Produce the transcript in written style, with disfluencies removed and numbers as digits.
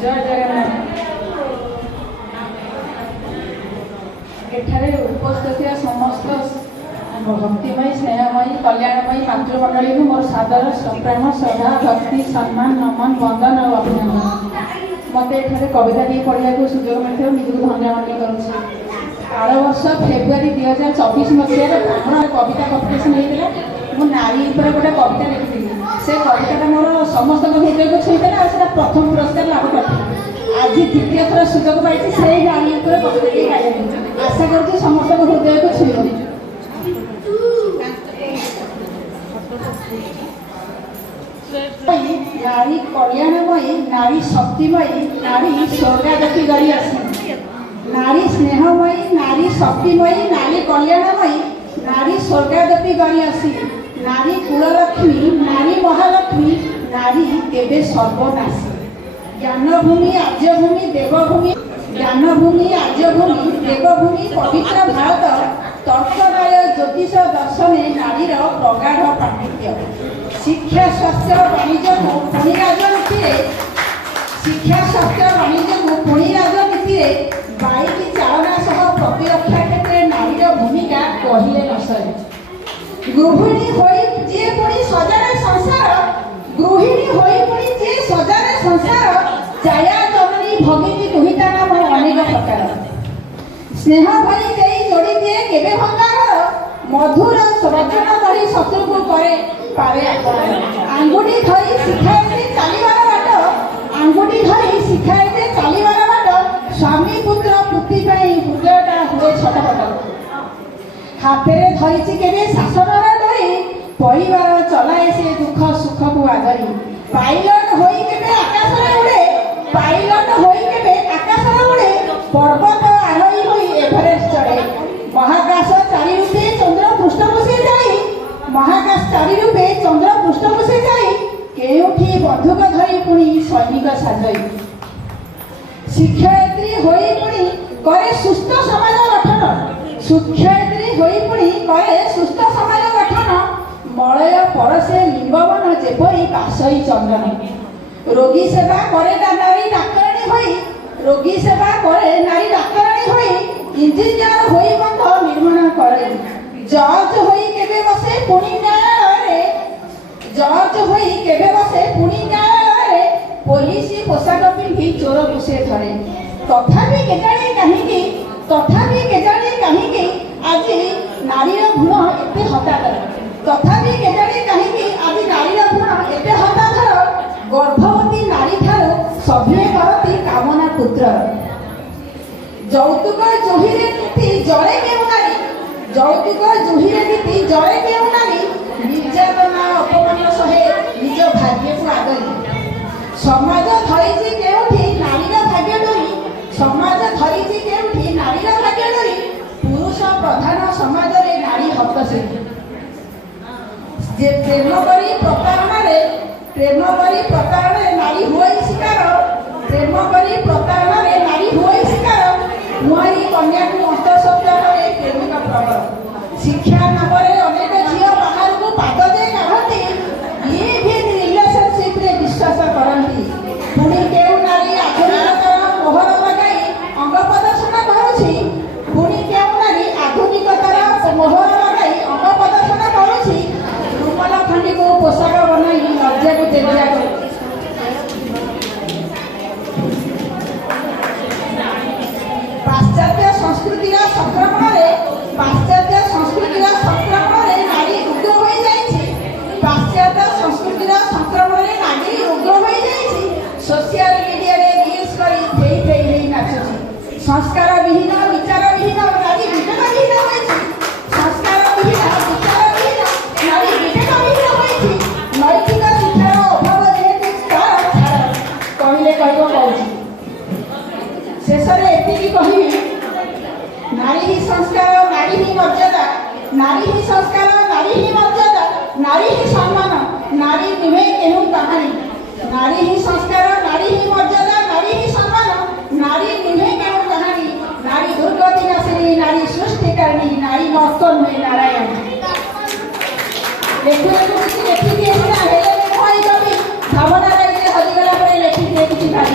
जय जगन्नाथ। एठारे उपस्थित समस्त भक्तिमयी स्नेहमयी कल्याणमयी मातृमंडली को मोर सादर संप्रेम श्रद्धा भक्ति सम्मान नमन वंदन और अभिनंदन। मत एठारे कविता टी पढ़ा सुजोग मिलता निजक धन्यवाद करुँच। आर वर्ष फेब्रुआरी 2024 मसीह कविता कम्पिटिशन होता है। नारी गोटे कविता लिखी से कविता मोर समस्त हृदय को छुईला और प्रथम पुरस्कार लाभ कर आज द्वितीय थर सुजोग पाई से नारी कविता गाइबा आशा कर समस्त हृदय को छुईब। नारी कल्याणमयी नारी शक्तिमयी नारी स्वर्गागति गरी आसी नारी स्नेहमयी नारी शक्तिमयी नारी कल्याणमयी नारी स्वर्गागति गरी आसी नारी कुललक्ष्मी नारी महालक्ष्मी नारी देवे सर्वनाशी ज्ञानभूमि आर्यभूमि देवभूमि ज्ञानभूमि आर्यभूमि देवभूमि पवित्र भारत तर्कमय ज्योतिष दर्शन नारीर प्रगाढ़ पांडित्य शिक्षा स्वास्थ्य वाणिज्य को पुणी राजनीति शिक्षा स्वास्थ्य वाणिज्य को पुणी राजनीति बाइक चालना सह प्रतिरक्षा क्षेत्र में नारीर भूमिका कहले न सरे। गृहिणी होई जे पुणी सजारे संसार गृहिणी होई पुणी जे सजारे संसार जाया जननी भगिनी दुहिता नाम अनेक प्रकार स्नेह भरी देई जोड़ी दिए केबे भंगार मधुर स्वचन धरी शत्रु को करे पारे आंगुठी धरी शिखाए चलीबार बाट आंगुठी धरी शिखाए चलीबार बाट स्वामी पुत्र पुत्री हृदयटा हुए छटपट हाथे धरी केवे शासन डरी परिवार चलाए से दुख सुख को आदरी पाइलट होई केवे आकाश रे उड़े पाइलट होई केवे आकाश रे उड़े पर्वत आरोही होई एवरेस्ट चढ़े महाकाश चारि रूपे चंद्र पृष्ठ बसे जाई महाकाश चारि रूपे चंद्र पृष्ठ बसे जाई केउठी बंधुक धरी पुणी सैनिक साजई शिक्षयित्री होई पुणी करे सुस्थ समाज गठन शिक्षयित्री होई पुणी करे सुस्थ समाज गठन मलय परसे लिंबवन जेपरी काशई चंदन रोगी सेवा करे नारी डाक्तराणी होई रोगी सेवा करे नारी डाक्तराणी होई इंजीनियर होई बंध निर्माण करे जज होई केबे बसे पुणी न्यायालय जज होई केबे बसे पुणी न्यायालय पुलिस पोशाक पिंधि चोर घुसे धरे तथापि केजाणी कहीं आज नारीर गुण एते हताधर तथापि केजाणी कहीं आज नारीर गुण एते हताधर गर्भवती नारी ठारू सभे करती कामना पुत्र यौतुक जुहिरे नीति जड़े केउ नारी यौतुक जुहिरे नीति जड़े केउ नारी निर्यातना अपमान सहे निज भाग्य को आदरी समाज धरिछि केउठी नारीर भाग्य डोरी समाज धरिछि केउठी नारीर भाग्य डोरी पुरुष प्रधान समाज रे नारी हतसेठी जे प्रेम करी प्रतारणा नारी हुई शिकार प्रेम करी प्रतारणा नारी हुई शिकार मुहारी कन्या को हस्तशब्द प्रेमिका प्रबल शिक्षा नाम अनेक झील बाहर को पाद दे काढ़ती लिव-इन रिलेशनशिप रे विश्वास करती पुणी केउ नारी आधुनिकतार मोहर लगाई अंग प्रदर्शन करुछि पुणी केउ नारी आधुनिकतार मोहर लगाई अंग प्रदर्शन करुछि रुमाल खंडी को पोशाक बनाई लज्जा को तेजिया कर पाश्चात्य संस्कृतिर संक्रमण नारी उग्र हो जाइछि पाश्चात्य संस्कृतिर संक्रमण नारी उग्र हो जाइछि सोशल मीडिया रे रील्स करी थेई नाचुछि संस्कार विहीन विचार विहीन नारी विवेक विहीन होइछि संस्कार विहीन विचार विहीन नारी विवेक विहीन होइछि नैतिक शिक्षार अभाव जेहेतु कहले कहबो कहूछि शेषरे एतिकी कहिबी नारी ही संस्कार नारी ही मर्यादा नारी ही संस्कार नारी ही मर्यादा नारी ही सम्मान नारी नुहे केहू कहानी नारी ही संस्कार नारी ही मर्यादा नारी ही सम्मान नारी नुहे केहू कहानी नारी दुर्गति नाशिनी नारी सृष्टिकारिणी नारी मस्त नुहे नारायण लेखु लेखु किसी लेखि दिए सिना हेले भावना लगे हजिगला पर लेखि दिए किसी भाई